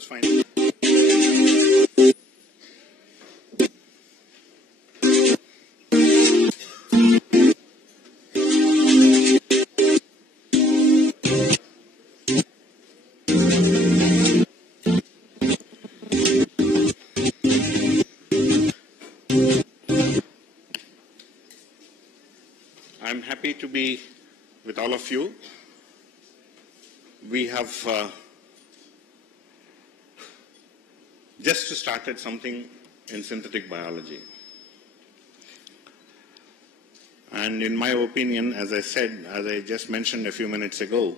that's fine. I'm happy to be with all of you. We have just started something in synthetic biology. And in my opinion, as I just mentioned a few minutes ago,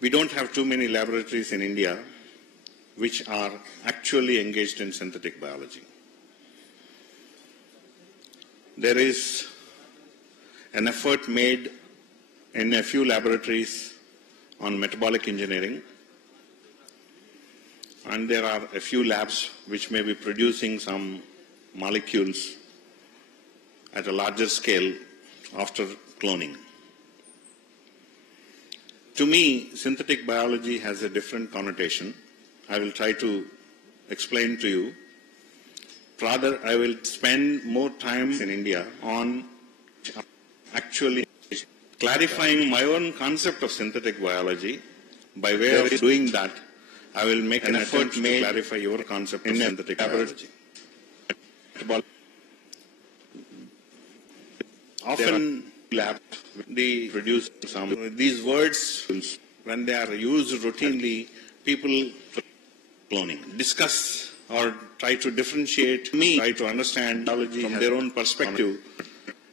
we don't have too many laboratories in India which are actually engaged in synthetic biology. There is an effort made in a few laboratories on metabolic engineering, and there are a few labs which may be producing some molecules at a larger scale after cloning. To me, synthetic biology has a different connotation. I will try to explain to you. Rather, I will spend more time in India on actually clarifying my own concept of synthetic biology. By way of doing that, I will make an effort to clarify your concept of synthetic biology. Often, they produce these words, when they are used routinely, people discuss or try to differentiate, try to understand biology from their own perspective,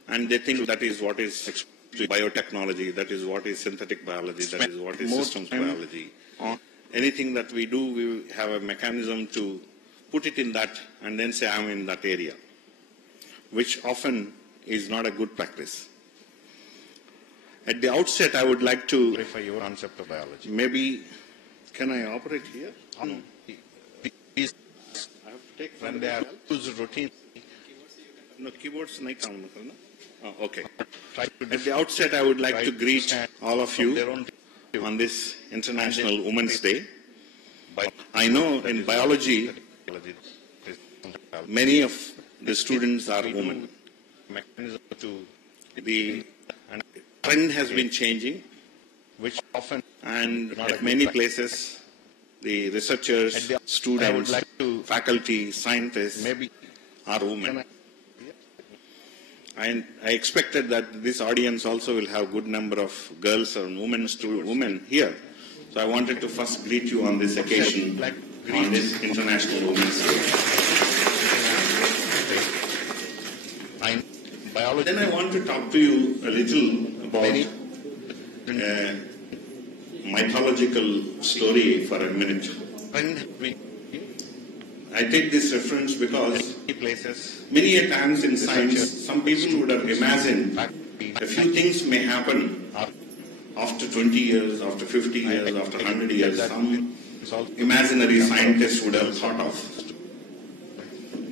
and they think that is what is biotechnology, that is what is synthetic biology, that is what is systems biology. Anything that we do, we have a mechanism to put it in that and then say, I'm in that area, which often is not a good practice. At the outset, I would like to clarify your concept of biology. Maybe, can I operate here? No. Please, I have to take when they are used routine. No, keyboards nahi kaam karna. Oh, okay. At the outset, I would like to greet all of you on this International Women's Day. I know in biology, many of the students are women. The trend has been changing, which often, and at many places, the researchers, students, faculty, scientists are women. And I expected that this audience also will have a good number of girls and women here. So I wanted to first greet you on this occasion, on this International Women's Day. Then I want to talk to you a little about a mythological story for a minute. I take this reference because many a times in science, some people would have imagined a few things may happen after 20 years, after 50 years, after 100 years. Some imaginary scientists would have thought of.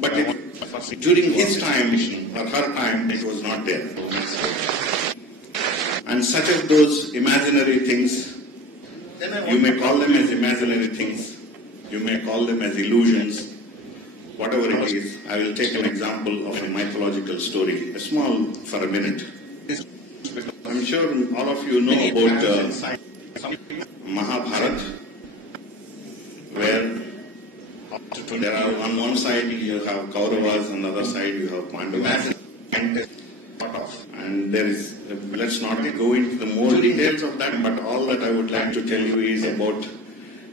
But during his time or her time, it was not there. And such of those imaginary things, you may call them as imaginary things, you may call them as illusions, whatever it is. I will take an example of a mythological story, a small for a minute. I'm sure all of you know about Mahabharata, where there are on one side you have Kauravas, on the other side you have Pandavas. And there is, let's not go into the more details of that, but all that I would like to tell you is about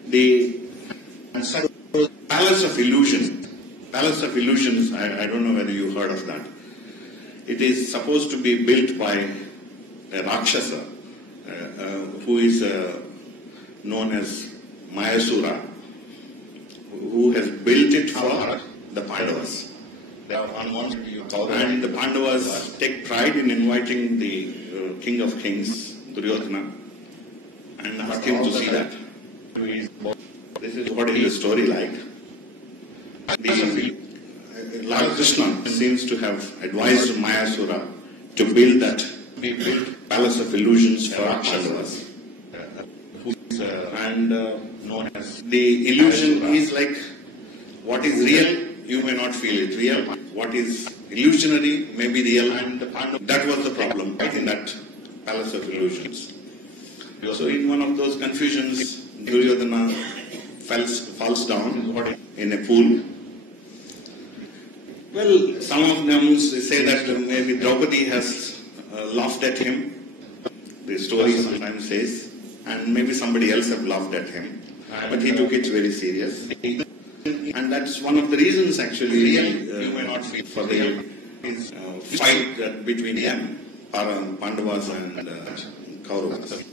the Palace of Illusion. Palace of Illusions, I don't know whether you heard of that. It is supposed to be built by a Rakshasa, who is known as Mayasura, who has built it for the Pandavas. And the Pandavas take pride in inviting the King of Kings, Duryodhana, and ask him to see that. This is what is the story like. Lord Krishna seems to have advised Mayasura to build that Palace of Illusions for Pandavas. And known as the illusion is like what is real, you may not feel it real. What is illusionary may be real, and that was the problem right in that palace of illusions. So in one of those confusions, Duryodhana falls down in a pool. Well, some of them say that maybe Draupadi has laughed at him. The story sometimes says, and maybe somebody else have laughed at him, but he took it very serious. And that's one of the reasons actually for the fight between them, Pandavas and Kauravas.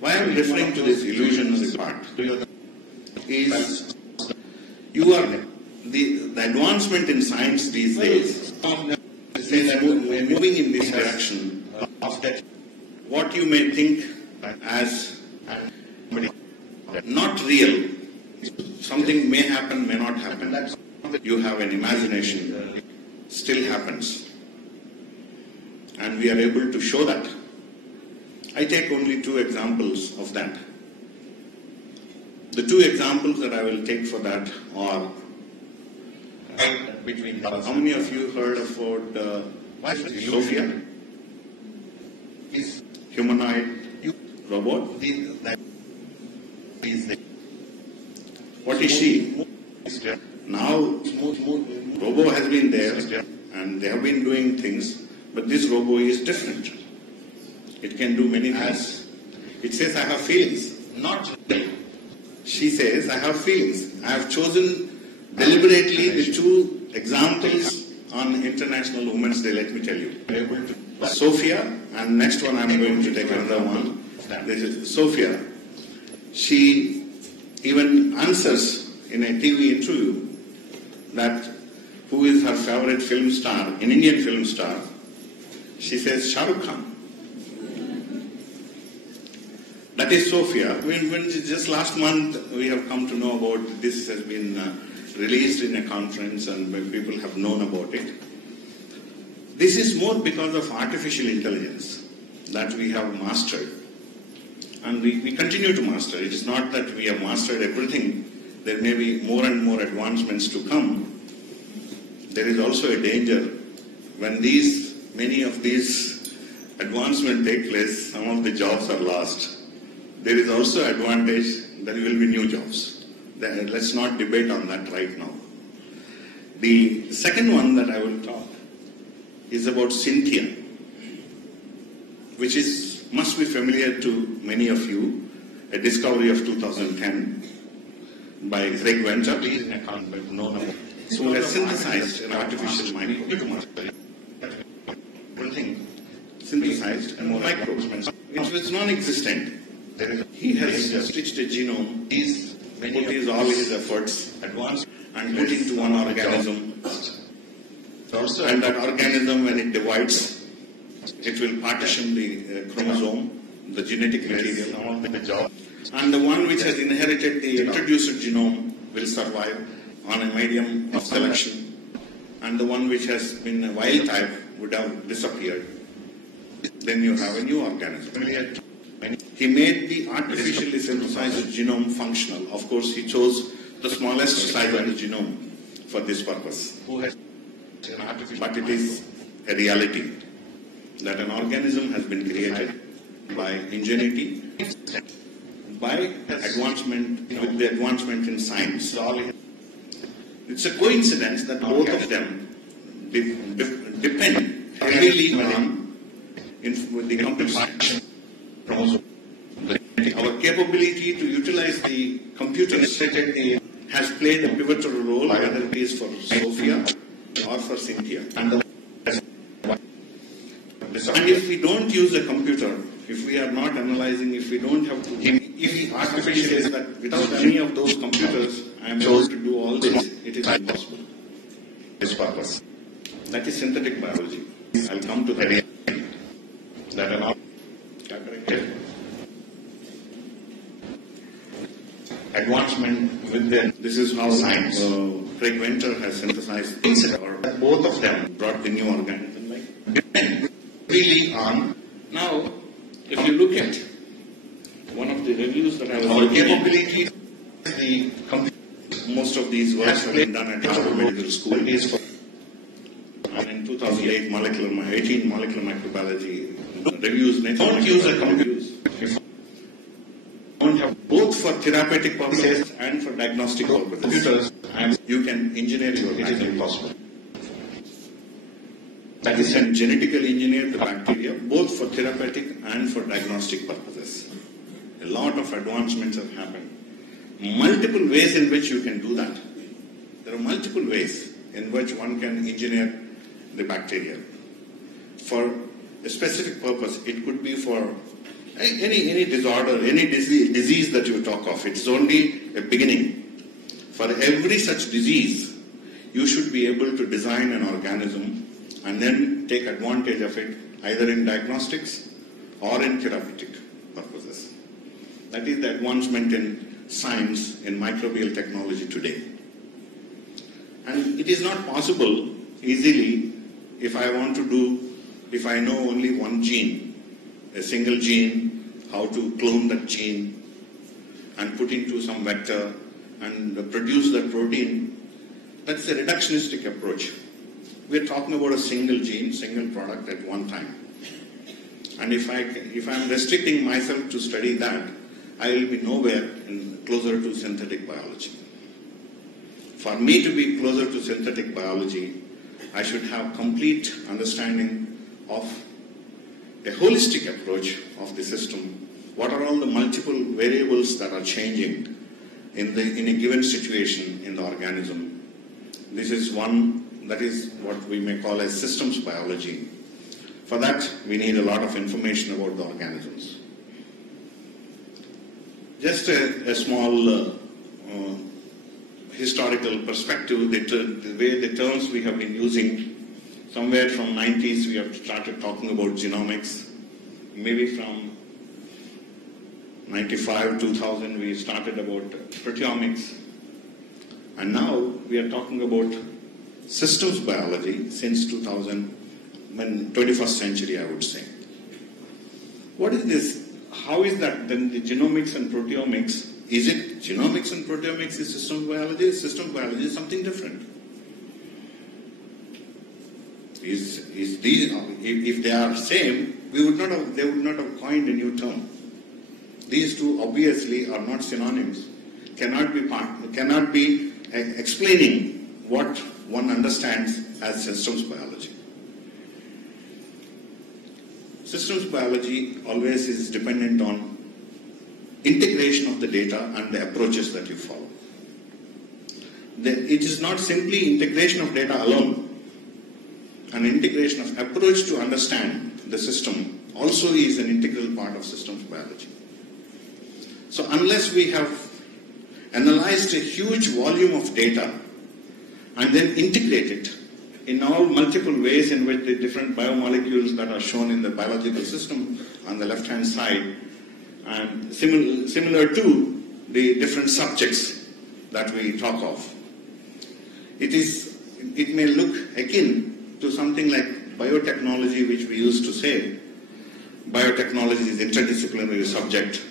Why I am referring to this illusions part is you are the advancement in science these days say that we are moving in this direction of that what you may think as not real, something may happen, may not happen. You have an imagination, still happens. And we are able to show that. I take only 2 examples of that. The 2 examples that I will take for that are, how many of you heard about Sophia? Humanoid robot? What is she? Now, Robo has been there and they have been doing things, but this Robo is different. It can do many things. It says, I have feelings. Not real. She says, I have feelings. I have chosen deliberately the 2 examples on International Women's Day, let me tell you. Sophia, and next one I am going to take another one. This is Sophia. She even answers in a TV interview that who is her favorite film star, an Indian film star. She says Shah Rukh Khan. That is Sophia. When just last month we have come to know about this has been released in a conference and people have known about it. This is more because of artificial intelligence that we have mastered. And we continue to master. It is not that we have mastered everything. There may be more and more advancements to come. There is also a danger when many of these advancements take place, some of the jobs are lost. There is also advantage, there will be new jobs. Let's not debate on that right now. The second one that I will talk is about Cynthia, which must be familiar to many of you, a discovery of 2010 by Greg Venter, who has synthesized an artificial microbe, synthesized a microbe, which was non-existent. He has stitched a genome, put all his efforts, and put into one organism. And that organism, when it divides, it will partition the chromosome, the genetic material, and the one which has inherited the introduced genome will survive on a medium of selection, and the one which has been a wild type would have disappeared. Then you have a new organism. He made the artificially synthesized genome functional. Of course, he chose the smallest size of the genome for this purpose. But it is a reality that an organism has been created by ingenuity, by advancement, with the advancement in science. It's a coincidence that both of them depend heavily on the computer. Our capability to utilize the computers has played a pivotal role, whether it is for Sophia or for Cynthia. And if we don't use a computer, if we are not analyzing, if we don't have to, if artificial says that without any of those computers, I am able to do all this, it is impossible. This purpose. That is synthetic biology. I'll come to that. Advancement with them. This is how science. Craig Venter has synthesized or both of them brought the new organism. Really on. Now, if you look at one of the reviews that Our capability, most of these works have been done at Harvard Medical School. And in 2008, 18 molecular microbiology reviews. Don't use a computer. Don't have both for therapeutic purposes and for diagnostic purposes. And you can engineer your It is impossible. That is, can genetically engineer the bacteria both for therapeutic and for diagnostic purposes. A lot of advancements have happened. Multiple ways in which you can do that. There are multiple ways in which one can engineer the bacteria. For a specific purpose, it could be for any disorder, any disease that you talk of. It's only a beginning. For every such disease, you should be able to design an organism and then take advantage of it either in diagnostics or in therapeutic purposes. That is the advancement in science, in microbial technology today. And it is not possible easily if I know only one gene, a single gene, how to clone that gene and put into some vector and produce that protein. That's a reductionistic approach. We're talking about a single gene, single product at one time. And if I'm restricting myself to study that, I will be nowhere closer to synthetic biology. For me to be closer to synthetic biology, I should have complete understanding of a holistic approach of the system. What are all the multiple variables that are changing in a given situation in the organism? This is that is what we may call as systems biology. For that, we need a lot of information about the organisms. Just a small historical perspective, the way the terms we have been using. Somewhere from 90s, we have started talking about genomics. Maybe from 95, 2000, we started about proteomics. And now we are talking about systems biology since 2000, 21st century, I would say. What is this? How is that then the genomics and proteomics? Is it genomics and proteomics is systems biology? Systems biology is something different. If they are same, they would not have coined a new term. These two obviously are not synonyms. Cannot be explaining what one understands as systems biology. Systems biology always is dependent on integration of the data and the approaches that you follow. It is not simply integration of data alone. An integration of approach to understand the system also is an integral part of systems biology. So unless we have analyzed a huge volume of data and then integrate it in all multiple ways in which the different biomolecules that are shown in the biological system on the left-hand side, and similar to the different subjects that we talk of. It may look akin to something like biotechnology, which we used to say. Biotechnology is interdisciplinary subject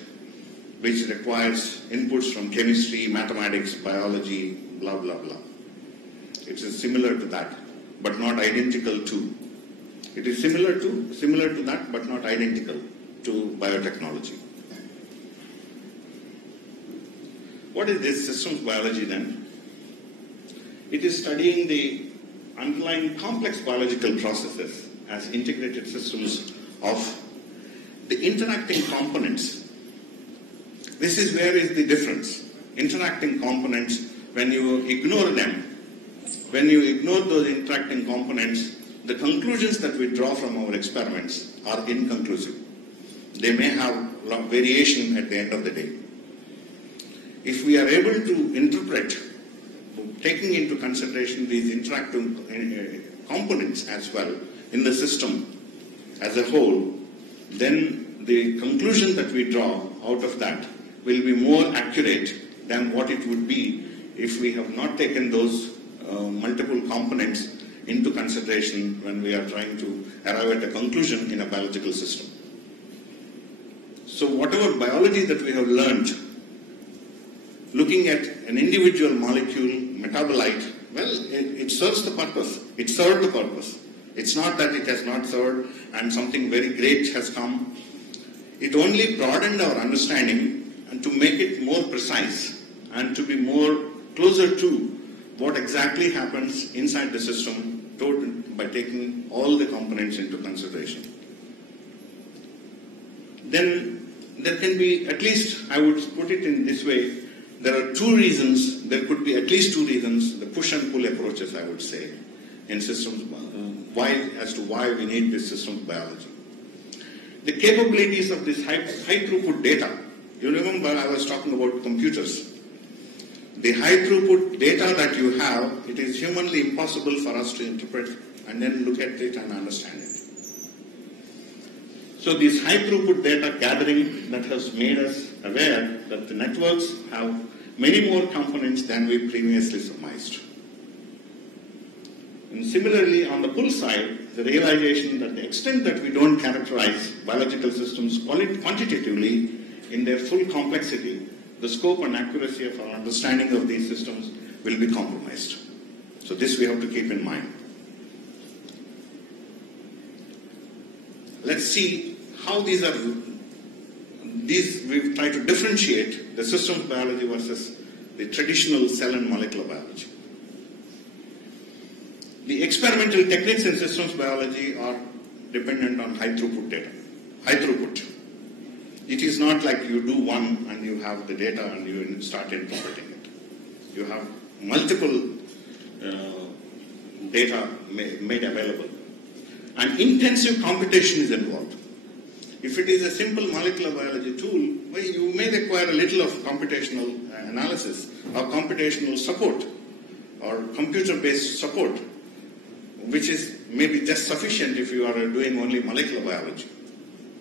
which requires inputs from chemistry, mathematics, biology, blah, blah, blah. It is similar to that, but not identical to. It is similar to that, but not identical to biotechnology. What is this systems biology then? It is studying the underlying complex biological processes as integrated systems of the interacting components. This is where is the difference. Interacting components, when you ignore them, when you ignore those interacting components, the conclusions that we draw from our experiments are inconclusive. They may have variation at the end of the day. If we are able to interpret, taking into consideration these interacting components as well in the system as a whole, then the conclusion that we draw out of that will be more accurate than what it would be if we have not taken those multiple components into consideration when we are trying to arrive at a conclusion in a biological system. So whatever biology that we have learned looking at an individual molecule, metabolite, well, it serves the purpose. It served the purpose. It's not that it has not served and something very great has come. It only broadened our understanding and to make it more precise and to be more closer to what exactly happens inside the system by taking all the components into consideration. Then there can be, at least I would put it in this way, there are two reasons, there could be at least two reasons, the push and pull approaches I would say, in systems, as to why we need this systems biology. The capabilities of this high throughput data, you remember I was talking about computers. The high throughut data that you have, it is humanly impossible for us to interpret and then look at it and understand it. So this high throughput data gathering that has made us aware that the networks have many more components than we previously surmised. And similarly, on the pull side, the realization that the extent that we don't characterize biological systems quantitatively in their full complexity, the scope and accuracy of our understanding of these systems will be compromised. So this we have to keep in mind. Let's see how we try to differentiate the systems biology versus the traditional cell and molecular biology. The experimental techniques in systems biology are dependent on high throughput data. High throughput. It is not like you do one and you have the data and you start interpreting it. You have multiple data made available. And intensive computation is involved. If it is a simple molecular biology tool, well, you may require a little of computational analysis or computational support or computer-based support, which is maybe just sufficient if you are doing only molecular biology.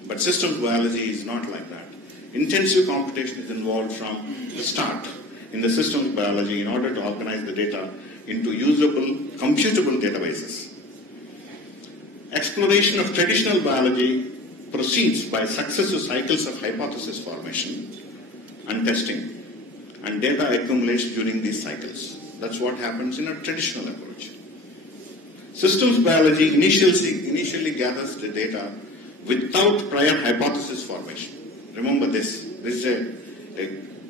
But systems biology is not like that. Intensive computation is involved from the start in the systems biology in order to organize the data into usable, computable databases. Exploration of traditional biology proceeds by successive cycles of hypothesis formation and testing, and data accumulates during these cycles. That's what happens in a traditional approach. Systems biology initially gathers the data without prior hypothesis formation. Remember this. This is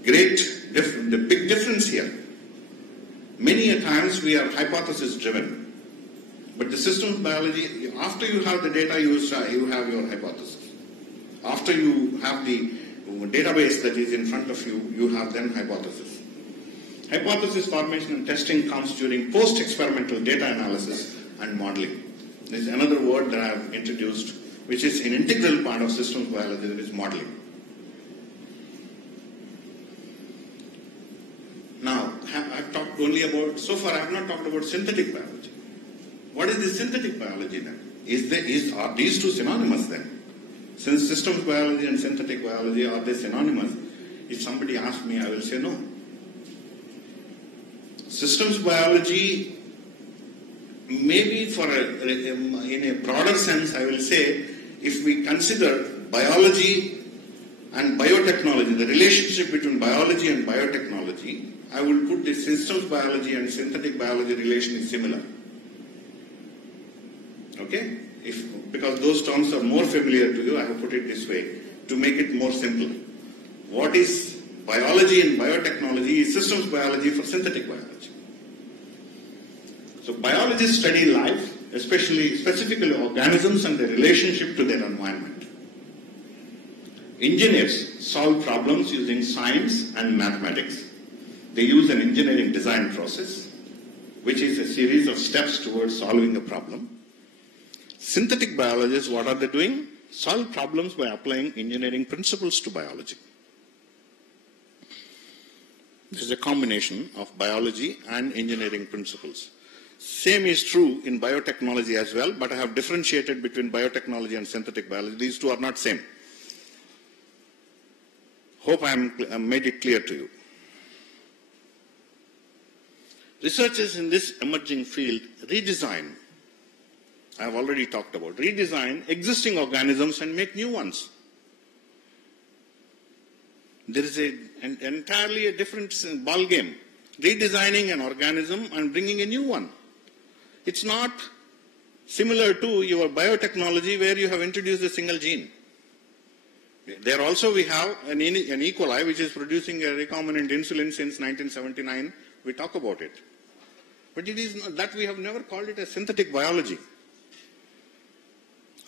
the big difference here. Many a times we are hypothesis driven. But the systems biology, after you have the data, you have your hypothesis. After you have the database that is in front of you, you have then hypothesis. Hypothesis formation and testing comes during post-experimental data analysis and modeling. There is another word that I have introduced, which is an integral part of systems biology, that is modeling. Now, I've talked only about, so far I have not talked about synthetic biology. What is the synthetic biology then? Are these two synonymous then? Since systems biology and synthetic biology, are they synonymous? If somebody asks me, I will say no. Systems biology, maybe in a broader sense, I will say, if we consider biology and biotechnology, the relationship between biology and biotechnology, I will put the systems biology and synthetic biology relation is similar. Okay? Because those terms are more familiar to you, I have put it this way, to make it more simple. What is biology and biotechnology is systems biology for synthetic biology. So biologists study life, specifically organisms and their relationship to their environment. Engineers solve problems using science and mathematics. They use an engineering design process, which is a series of steps towards solving a problem. Synthetic biologists, what are they doing? Solve problems by applying engineering principles to biology. This is a combination of biology and engineering principles. Same is true in biotechnology as well, but I have differentiated between biotechnology and synthetic biology. These two are not same. Hope I made it clear to you. Researchers in this emerging field redesign, I have already talked about, redesign existing organisms and make new ones. there is an entirely a different ball game. Redesigning an organism and bringing a new one. It's not similar to your biotechnology where you have introduced a single gene. There also we have an E. coli which is producing a recombinant insulin since 1979. We talk about it. But it is not, that we have never called it a synthetic biology.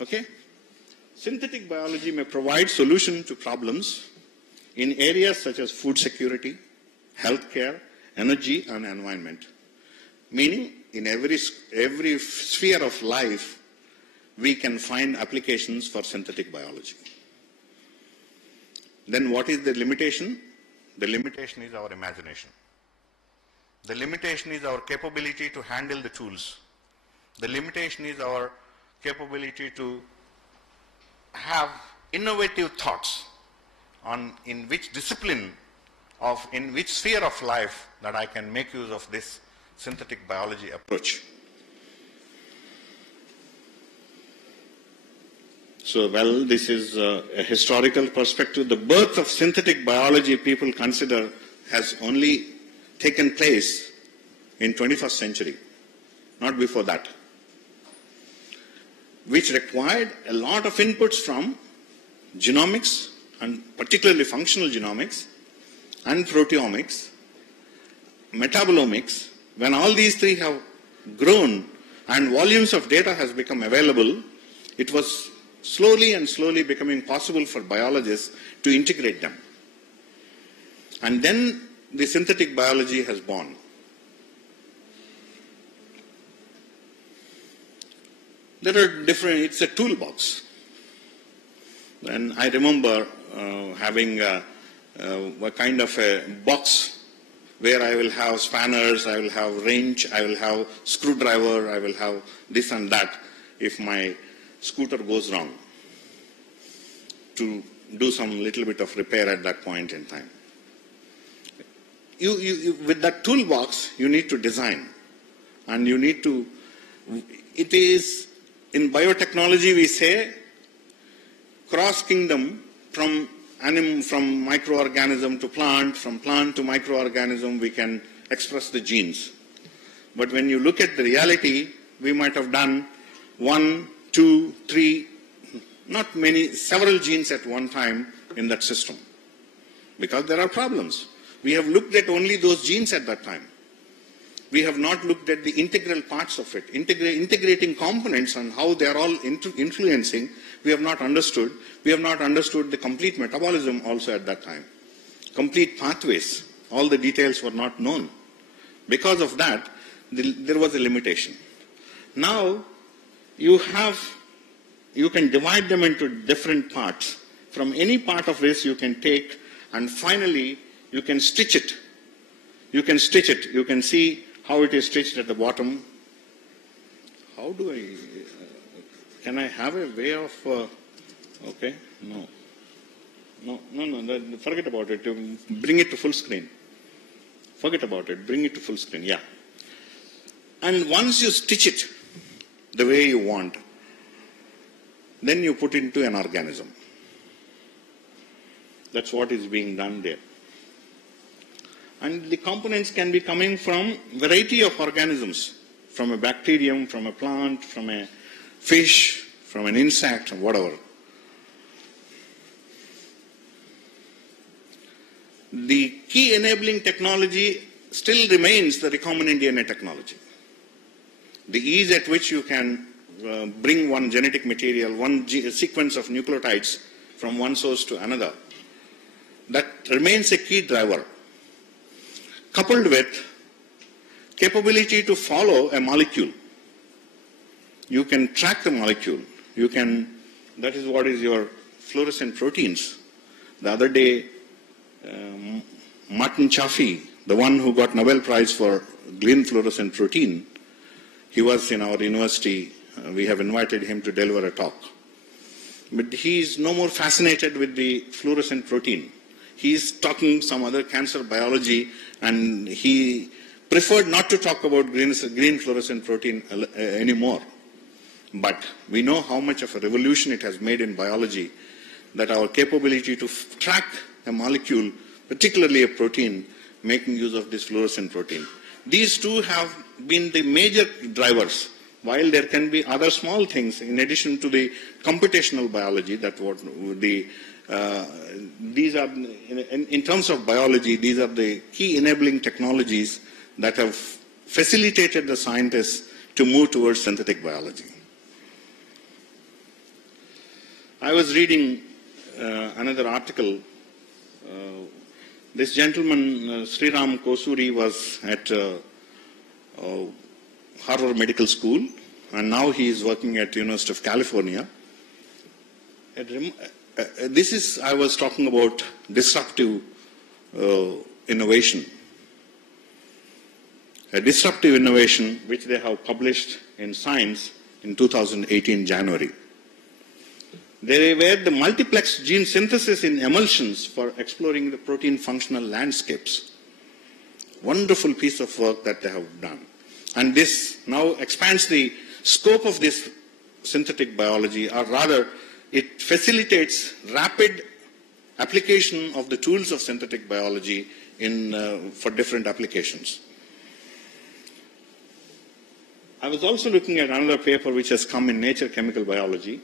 Okay? Synthetic biology may provide solutions to problems in areas such as food security, healthcare, energy and environment. Meaning, in every sphere of life, we can find applications for synthetic biology. Then what is the limitation? The limitation is our imagination. The limitation is our capability to handle the tools. The limitation is our capability to have innovative thoughts on in which discipline in which sphere of life that I can make use of this synthetic biology approach. So, well, this is a historical perspective. The birth of synthetic biology, people consider, has only taken place in 21st century, not before that, which required a lot of inputs from genomics, and particularly functional genomics, and proteomics, metabolomics. When all these three have grown and volumes of data has become available, it was slowly becoming possible for biologists to integrate them. And then the synthetic biology has born. There are different, it's a toolbox. And I remember having a kind of a box where I will have spanners, I will have wrench, I will have screwdriver, I will have this and that if my scooter goes wrong, to do some little bit of repair at that point in time. With that toolbox, you need to design, and you need to, it is, in biotechnology we say, cross-kingdom from microorganism to plant, from plant to microorganism, we can express the genes. But when you look at the reality, we might have done 1, 2, 3, not many, several genes at one time in that system. Because there are problems. We have looked at only those genes at that time. We have not looked at the integral parts of it, integrating components and how they are all influencing. We have not understood. We have not understood the complete metabolism also at that time. Complete pathways. All the details were not known. Because of that, there was a limitation. Now, you can divide them into different parts. From any part of this you can take, and finally you can stitch it. You can stitch it. You can see how it is stitched at the bottom. How do I, can I have a way of, okay, no, forget about it. Bring it to full screen. Forget about it, bring it to full screen, yeah. And once you stitch it the way you want, then you put into an organism. That's what is being done there. And the components can be coming from variety of organisms, from a bacterium, from a plant, from a fish, from an insect, whatever. The key enabling technology still remains the recombinant DNA technology. The ease at which you can bring one genetic material, one sequence of nucleotides from one source to another, that remains a key driver. Coupled with capability to follow a molecule. You can track the molecule. You can, that is what is your fluorescent proteins. The other day, Martin Chaffee, the one who got Nobel Prize for green fluorescent protein, he was in our university. We have invited him to deliver a talk. But he is no more fascinated with the fluorescent protein. He is talking some other cancer biology, and he preferred not to talk about green fluorescent protein anymore. But we know how much of a revolution it has made in biology, that our capability to track a molecule, particularly a protein, making use of this fluorescent protein. These two have been the major drivers, while there can be other small things in addition to the computational biology that these are, in terms of biology, these are the key enabling technologies that have facilitated the scientists to move towards synthetic biology. I was reading another article. This gentleman, Sriram Kosuri, was at Harvard Medical School, and now he is working at University of California. I was talking about disruptive innovation. A disruptive innovation which they have published in Science in 2018 January. They were the multiplex gene synthesis in emulsions for exploring the protein functional landscapes. Wonderful piece of work that they have done. And this now expands the scope of this synthetic biology, or rather, it facilitates rapid application of the tools of synthetic biology for different applications. I was also looking at another paper which has come in Nature Chemical Biology.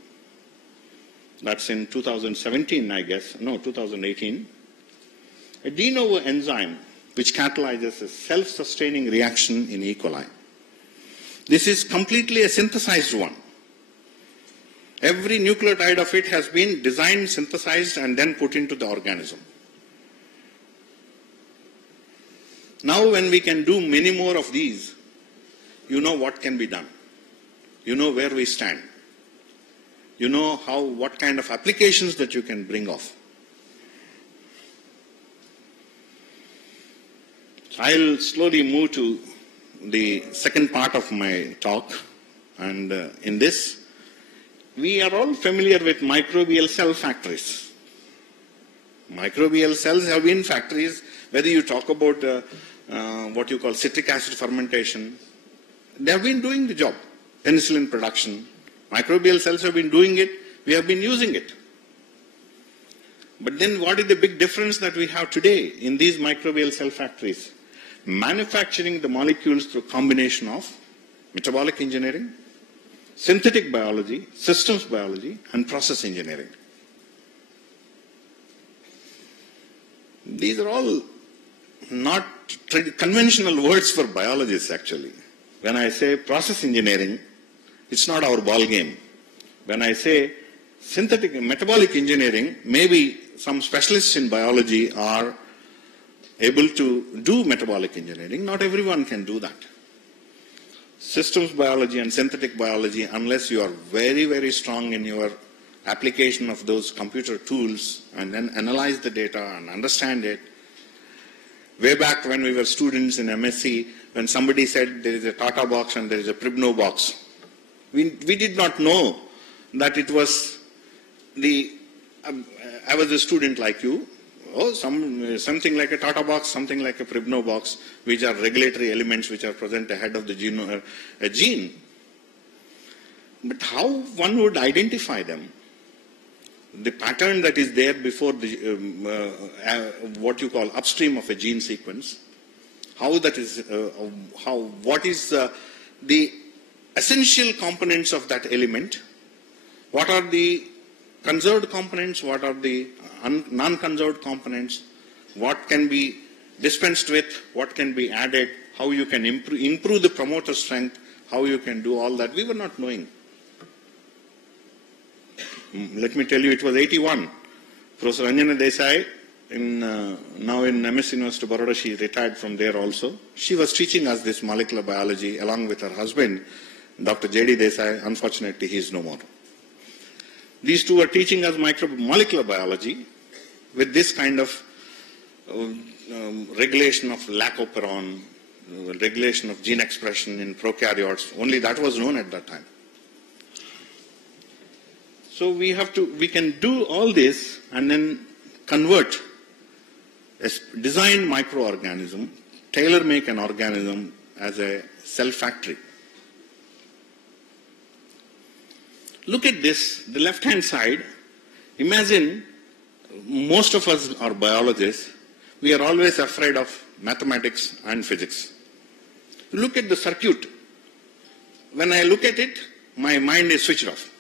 That's in 2017, I guess. No, 2018. A de novo enzyme which catalyzes a self-sustaining reaction in E. coli. This is completely a synthesized one. Every nucleotide of it has been designed, synthesized, and then put into the organism. Now when we can do many more of these, you know what can be done. You know where we stand. You know what kind of applications that you can bring off. I'll slowly move to the second part of my talk. And in this, we are all familiar with microbial cell factories. Microbial cells have been factories, whether you talk about what you call citric acid fermentation, they have been doing the job. Penicillin production, microbial cells have been doing it, we have been using it. But then what is the big difference that we have today in these microbial cell factories? Manufacturing the molecules through combination of metabolic engineering, synthetic biology, systems biology, and process engineering. These are all not conventional words for biologists, actually. When I say process engineering, it's not our ball game. When I say synthetic metabolic engineering, maybe some specialists in biology are able to do metabolic engineering. Not everyone can do that. Systems biology and synthetic biology, unless you are very, very strong in your application of those computer tools and then analyze the data and understand it. Way back when we were students in MSc, when somebody said there is a Tata box and there is a Pribno box, we did not know that it was I was a student like you. Oh, something like a Tata box, something like a Pribno box, which are regulatory elements which are present ahead of the gene. But how one would identify them? The pattern that is there before what you call upstream of a gene sequence, what is the essential components of that element? What are the conserved components? What are the non-conserved components? What can be dispensed with? What can be added? How you can improve the promoter strength? How you can do all that? We were not knowing. Let me tell you, it was 81. Professor Anjana Desai, now in MS University of Baroda, she retired from there also. She was teaching us this molecular biology along with her husband, Dr. J.D. Desai. Unfortunately, he is no more. These two are teaching us molecular biology with this kind of regulation of lactoperon, regulation of gene expression in prokaryotes. Only that was known at that time. So we can do all this and then convert a designed microorganism, tailor-make an organism as a cell factory. Look at this, the left-hand side. Imagine most of us are biologists, we are always afraid of mathematics and physics. Look at the circuit. When I look at it, my mind is switched off.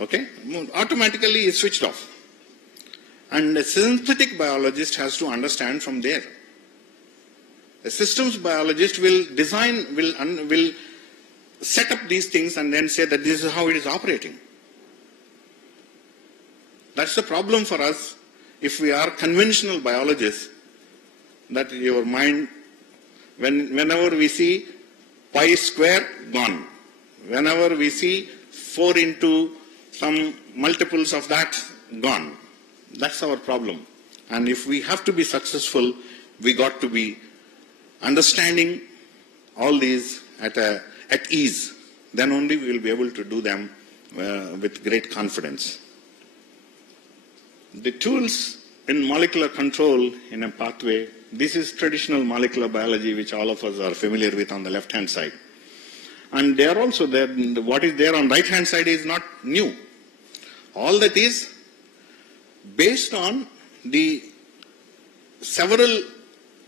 Okay? Automatically it's switched off. And a synthetic biologist has to understand from there. A systems biologist will design, will set up these things and then say that this is how it is operating. That's the problem for us if we are conventional biologists, that your mind, whenever we see pi square, gone. Whenever we see 4 into some multiples of that, gone. That's our problem. And if we have to be successful, we got to be understanding all these at ease. Then only we will be able to do them with great confidence. The tools in molecular control in a pathway, this is traditional molecular biology which all of us are familiar with on the left-hand side. And they are also there, what is there on right-hand side is not new. All that is based on the several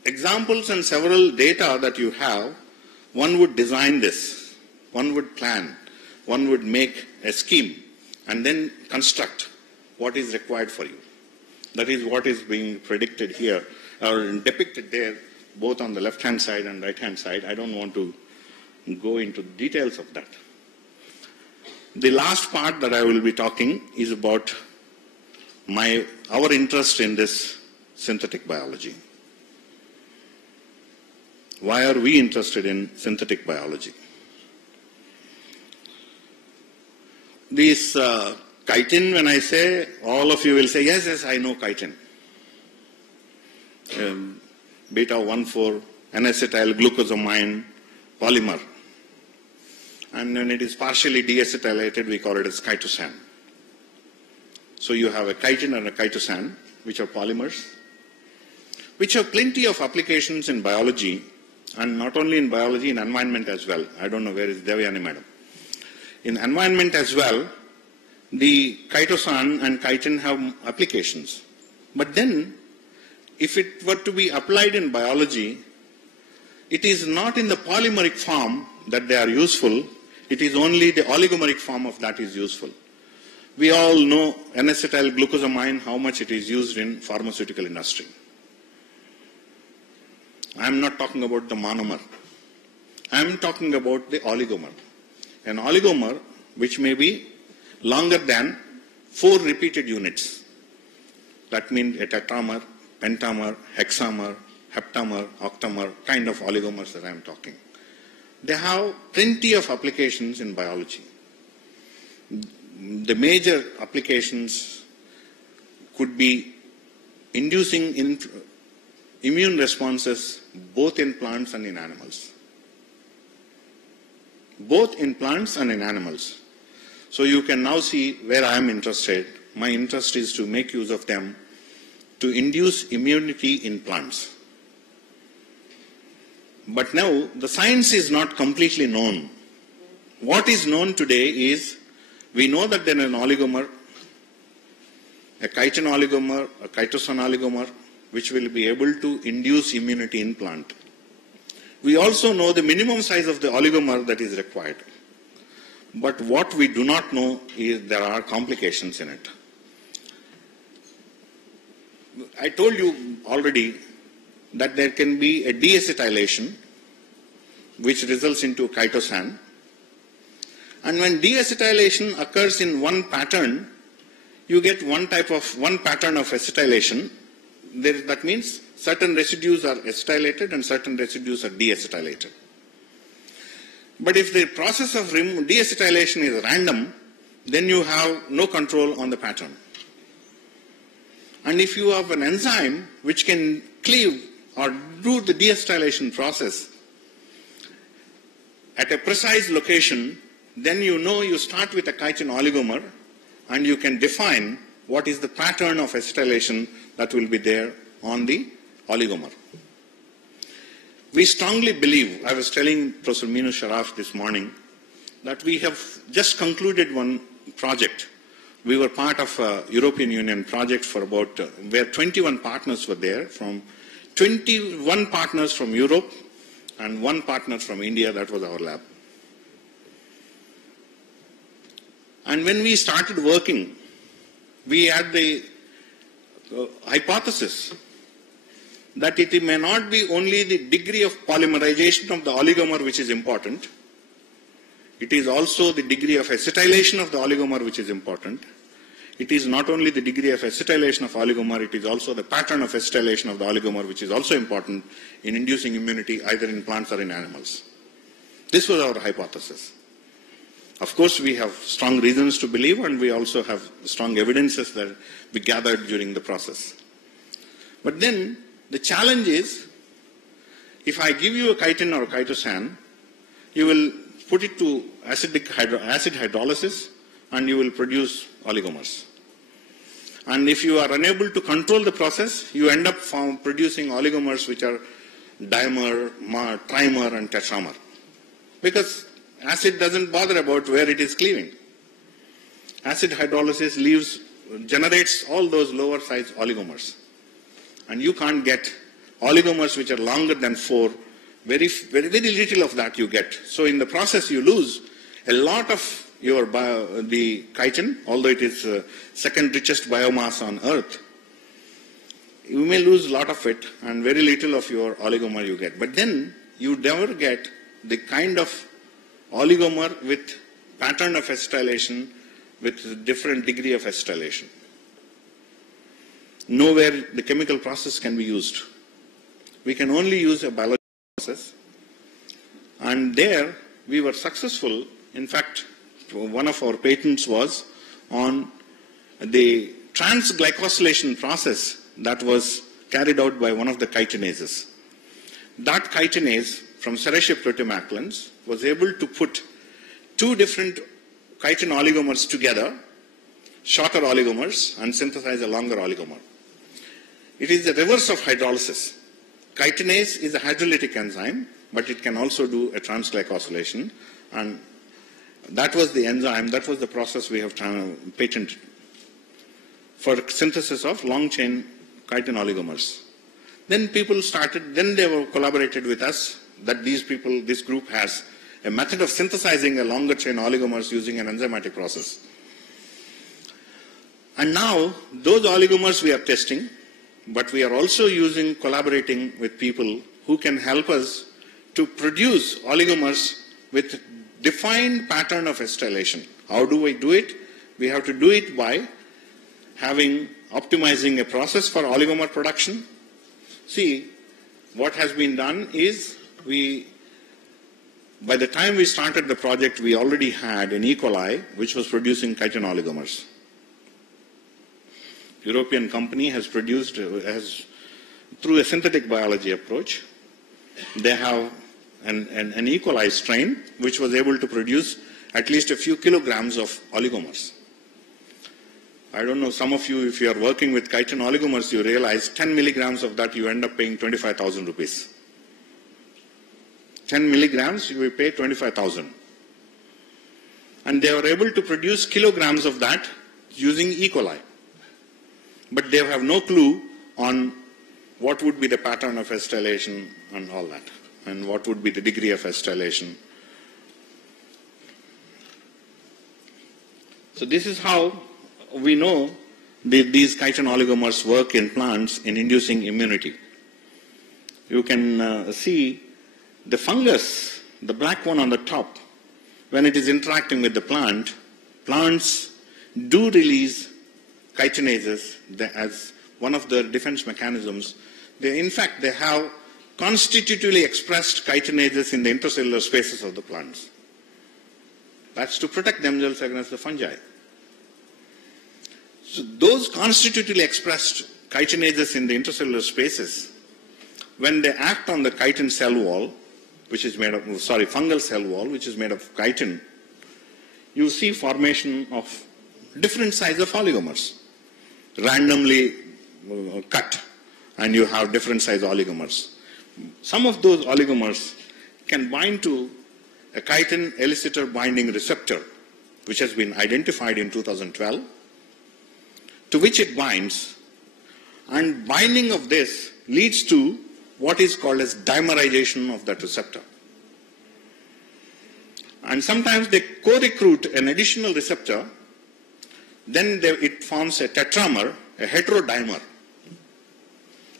examples and several data that you have, one would design this, one would plan, one would make a scheme and then construct what is required for you. That is what is being predicted here or depicted there, both on the left-hand side and right-hand side. I don't want to go into details of that. The last part that I will be talking is about our interest in this synthetic biology. Why are we interested in synthetic biology? This chitin, when I say, all of you will say, yes, yes, I know chitin. Beta 1,4, N-acetyl glucosamine polymer. And when it is partially deacetylated, we call it as chitosan. So you have a chitin and a chitosan, which are polymers, which have plenty of applications in biology, and not only in biology, in environment as well. I don't know where is Devyani madam. In environment as well, the chitosan and chitin have applications. But then, if it were to be applied in biology, it is not in the polymeric form that they are useful. It is only the oligomeric form of that is useful. We all know N-acetyl glucosamine, how much it is used in pharmaceutical industry. I am not talking about the monomer. I am talking about the oligomer. An oligomer which may be longer than 4 repeated units. That means a tetramer, pentamer, hexamer, heptamer, octamer kind of oligomers that I am talking. They have plenty of applications in biology. The major applications could be inducing immune responses both in plants and in animals. Both in plants and in animals. So you can now see where I am interested. My interest is to make use of them to induce immunity in plants. But now the science is not completely known. What is known today is we know that there is an oligomer, a chitin oligomer, a chitosan oligomer, which will be able to induce immunity in plant. We also know the minimum size of the oligomer that is required. But what we do not know is there are complications in it. I told you already that there can be a deacetylation which results into chitosan. And when deacetylation occurs in one pattern, you get one pattern of acetylation. That means certain residues are acetylated and certain residues are deacetylated. But if the process of deacetylation is random, then you have no control on the pattern. And if you have an enzyme which can cleave or do the deacetylation process at a precise location, then you know you start with a chitin oligomer and you can define what is the pattern of acetylation that will be there on the oligomer. We strongly believe, I was telling Professor Meenu Sharaf this morning, that we have just concluded one project we were part of a European Union project for about, where 21 partners were there, from 21 partners from Europe and 1 partner from India. That was our lab. And when we started working, we had the hypothesis that it may not be only the degree of polymerization of the oligomer which is important. It is also the degree of acetylation of the oligomer which is important. It is not only the degree of acetylation of oligomer, it is also the pattern of acetylation of the oligomer which is also important in inducing immunity either in plants or in animals. This was our hypothesis. Of course, we have strong reasons to believe, and we also have strong evidences that we gathered during the process. But then the challenge is, if I give you a chitin or a chitosan, you will put it to acid hydrolysis and you will produce oligomers. And if you are unable to control the process, you end up producing oligomers which are dimer, trimer and tetramer. Because acid doesn't bother about where it is cleaving. Acid hydrolysis generates all those lower size oligomers. And you can't get oligomers which are longer than 4. Very little of that you get. So in the process you lose a lot of the chitin, although it is second richest biomass on earth. You may lose a lot of it and very little of your oligomer you get. But then you never get the kind of oligomer with pattern of acetylation with different degree of acetylation. Nowhere the chemical process can be used. We can only use a biological process. And there we were successful. In fact, one of our patents was on the transglycosylation process that was carried out by one of the chitinases. That chitinase from Serratia proteomaclans was able to put 2 different chitin oligomers together, shorter oligomers, and synthesize a longer oligomer. It is the reverse of hydrolysis. Chitinase is a hydrolytic enzyme, but it can also do a transglycosylation, and that was the enzyme, that was the process we have patented for synthesis of long-chain chitin oligomers. Then people started, then they were collaborated with us that this group has a method of synthesizing a longer chain oligomers using an enzymatic process. And now those oligomers we are testing, but we are also collaborating with people who can help us to produce oligomers with defined pattern of acetylation. How do we do it? We have to do it by optimizing a process for oligomer production. See, what has been done is by the time we started the project, we already had an E. coli which was producing chitin oligomers. European company has produced, through a synthetic biology approach, they have an E. coli strain which was able to produce at least a few kilograms of oligomers. I don't know, some of you, if you are working with chitin oligomers, you realize 10 milligrams of that you end up paying 25,000 rupees. 10 milligrams, you will pay 25,000. And they were able to produce kilograms of that using E. coli. But they have no clue on what would be the pattern of acetylation and all that, and what would be the degree of acetylation. So this is how we know these chitin oligomers work in plants in inducing immunity. You can see the fungus, the black one on the top, when it is interacting with the plant, plants do release chitinases as one of their defense mechanisms. In fact, they have constitutively expressed chitinases in the intracellular spaces of the plants. That's to protect themselves against the fungi. So those constitutively expressed chitinases in the intracellular spaces, when they act on the chitin cell wall, which is made of, fungal cell wall, which is made of chitin, you see formation of different size of oligomers, randomly cut, and you have different size oligomers. Some of those oligomers can bind to a chitin elicitor binding receptor, which has been identified in 2012, to which it binds, and binding of this leads to what is called as dimerization of that receptor. And sometimes they co-recruit an additional receptor, then it forms a tetramer, a heterodimer,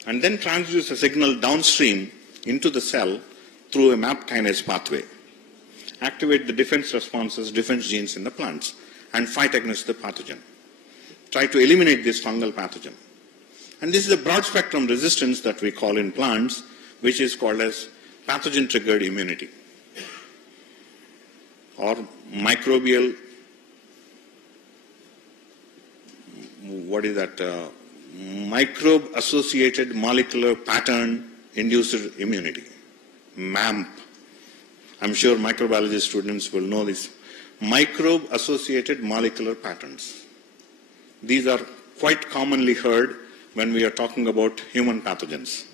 and then transduce a signal downstream into the cell through a MAP kinase pathway, activate the defense responses, defense genes in the plants, and fight against the pathogen. Try to eliminate this fungal pathogen. And this is a broad spectrum resistance that we call in plants, which is called as pathogen-triggered immunity, or microbial, microbe-associated molecular pattern-induced immunity, MAMP. I'm sure microbiology students will know this. Microbe-associated molecular patterns. These are quite commonly heard when we are talking about human pathogens.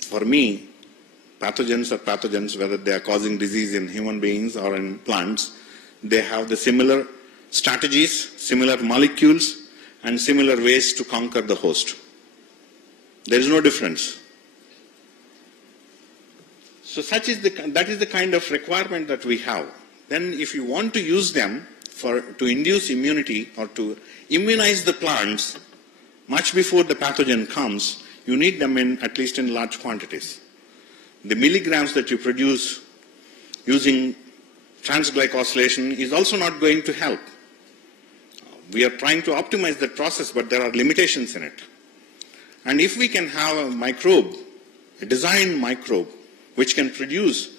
For me, pathogens are pathogens, whether they are causing disease in human beings or in plants. They have the similar strategies, similar molecules, and similar ways to conquer the host. There is no difference. So that is the kind of requirement that we have. Then if you want to use them to induce immunity or to immunize the plants much before the pathogen comes, you need them at least in large quantities. The milligrams that you produce using transglycosylation is also not going to help. We are trying to optimize that process, but there are limitations in it. And if we can have a microbe, a designed microbe, which can produce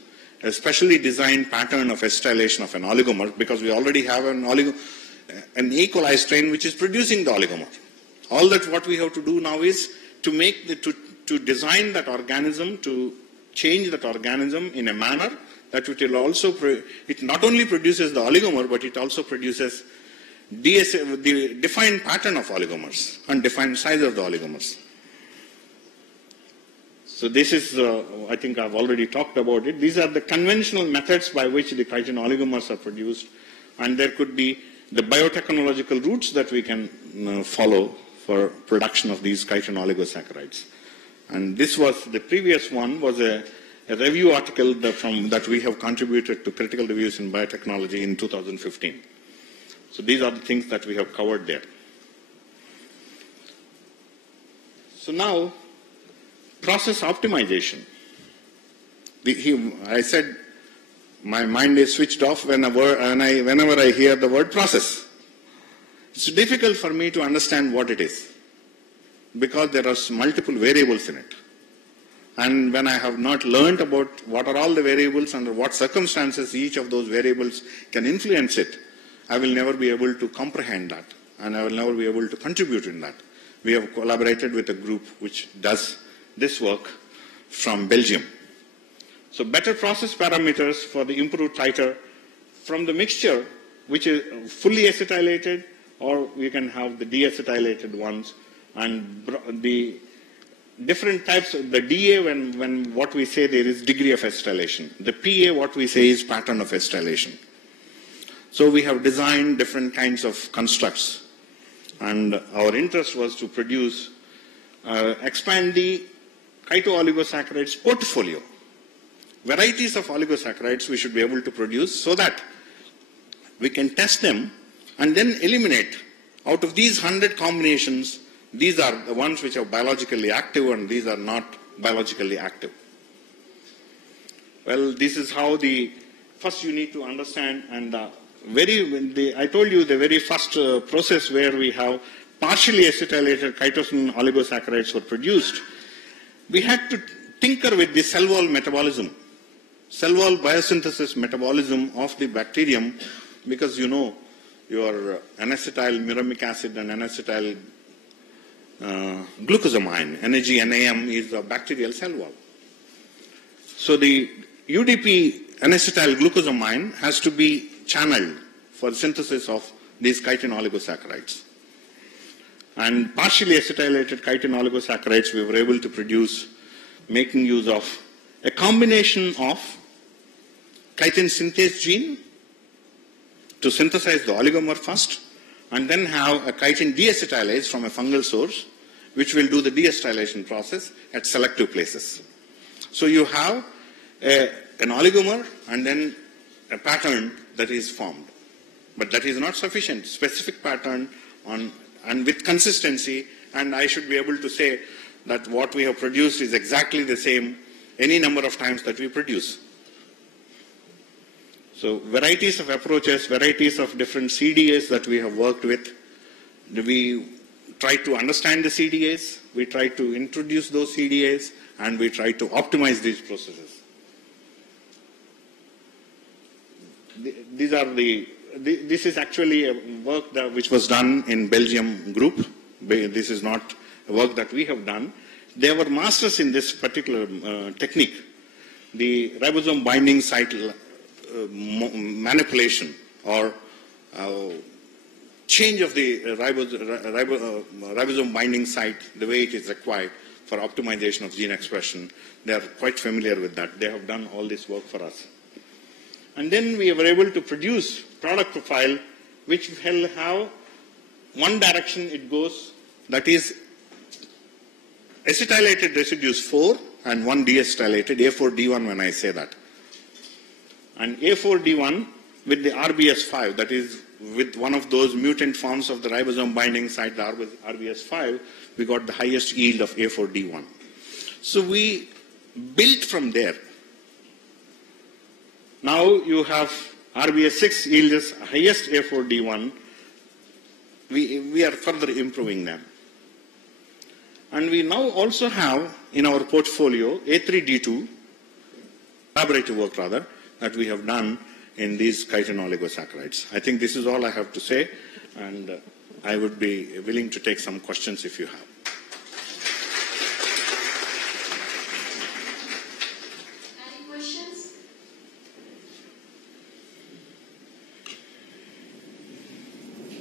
a specially designed pattern of acetylation of an oligomer, because we already have an E. coli strain which is producing the oligomer. All that what we have to do now is to design that organism, to change that organism in a manner that it not only produces the oligomer, but it also produces the defined pattern of oligomers and defined size of the oligomers. So this is, I think I've already talked about it. These are the conventional methods by which the chitin oligomers are produced, and there could be the biotechnological routes that we can follow for production of these chitin oligosaccharides. And this was, the previous one was a review article that we have contributed to Critical Reviews in Biotechnology in 2015. So these are the things that we have covered there. So now, process optimization. I said my mind is switched off whenever I hear the word process. It's difficult for me to understand what it is, because there are multiple variables in it. And when I have not learned about what are all the variables, under what circumstances each of those variables can influence it, I will never be able to comprehend that, and I will never be able to contribute in that. We have collaborated with a group which does this work from Belgium. So better process parameters for the improved titer from the mixture, which is fully acetylated, or we can have the deacetylated ones, and the different types of the DA, when what we say there is degree of acetylation. The PA, what we say is pattern of acetylation. So we have designed different kinds of constructs, and our interest was to produce, expand the chito-oligosaccharides portfolio. Varieties of oligosaccharides we should be able to produce so that we can test them and then eliminate. Out of these 100 combinations, these are the ones which are biologically active and these are not biologically active. Well, this is how first you need to understand, and I told you the very first process where we have partially acetylated chitosan oligosaccharides were produced. We had to tinker with the cell wall metabolism, cell wall biosynthesis metabolism of the bacterium, because you know your N-acetyl muramic acid and N-acetyl glucosamine, NAG-NAM, is a bacterial cell wall. So the UDP N-acetyl glucosamine has to be channeled for the synthesis of these chitin oligosaccharides. And partially acetylated chitin oligosaccharides we were able to produce making use of a combination of chitin synthase gene to synthesize the oligomer first, and then have a chitin deacetylase from a fungal source, which will do the deacetylation process at selective places. So you have an oligomer and then a pattern that is formed. But that is not sufficient. Specific pattern and with consistency, and I should be able to say that what we have produced is exactly the same any number of times that we produce. So varieties of approaches, varieties of different CDAs that we have worked with. We try to understand the CDAs, we try to introduce those CDAs, and we try to optimize these processes. This is actually a work which was done in Belgium group. This is not a work that we have done. They were masters in this particular technique, the ribosome binding site manipulation or change of the ribosome binding site the way it is required for optimization of gene expression. They are quite familiar with that. They have done all this work for us. And then we were able to produce product profile which will have one direction it goes, that is acetylated residues 4 and one deacetylated, A4D1 when I say that. And A4D1 with the RBS5, that is with one of those mutant forms of the ribosome binding site, the RBS5, we got the highest yield of A4D1. So we built from there. Now you have RBS6 yields highest A4D1. We are further improving them. And we now also have in our portfolio A3D2, collaborative work rather, that we have done in these chitin oligosaccharides. I think this is all I have to say, and I would be willing to take some questions if you have. Any questions?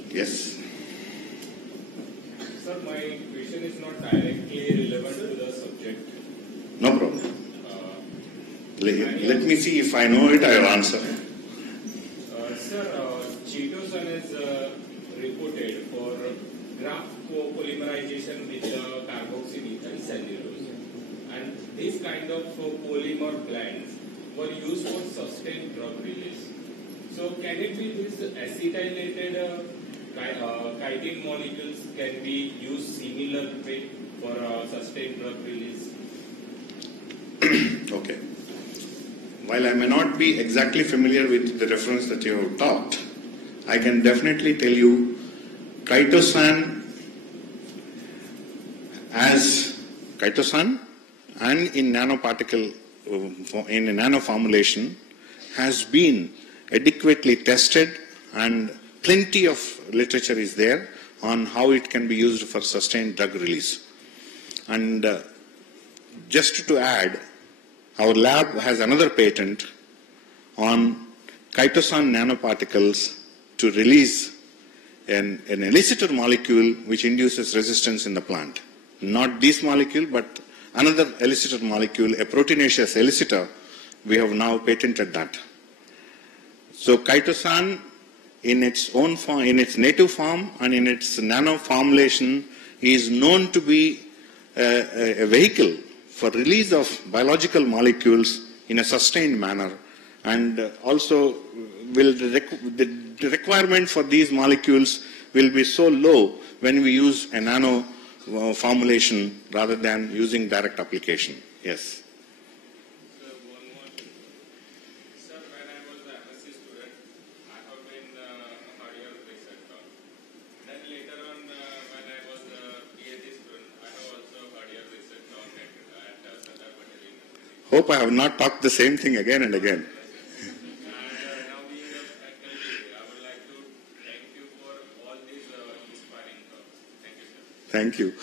Yes. Sir, my question is not directly relevant to the subject. No problem. Let me see if I know it, I will answer. Sir, chitosan is reported for graft polymerization with the carboxymethyl cellulose. And this kind of polymer blends were used for sustained drug release. So can it be this acetylated chitin molecules can be used similar way for sustained drug release? Okay. While I may not be exactly familiar with the reference that you have talked, I can definitely tell you chitosan and in nanoparticle, in a nano formulation has been adequately tested, and plenty of literature is there on how it can be used for sustained drug release. And just to add, our lab has another patent on chitosan nanoparticles to release an elicitor molecule which induces resistance in the plant. Not this molecule, but another elicitor molecule, a proteinaceous elicitor, we have now patented that. So chitosan in its own form, in its native form and in its nano formulation is known to be a vehicle for release of biological molecules in a sustained manner, and also the requirement for these molecules will be so low when we use a nano formulation rather than using direct application. Yes. Sir, one more thing. Sir, when I was the MSc student, I have been hardware researcher. Then later on, when I was a PhD student, I have also hardware research on at Sardar Patel University. Hope I have not talked the same thing again and again. And now being a faculty, I would like to thank you for all these inspiring talks. Thank you, sir. Thank you.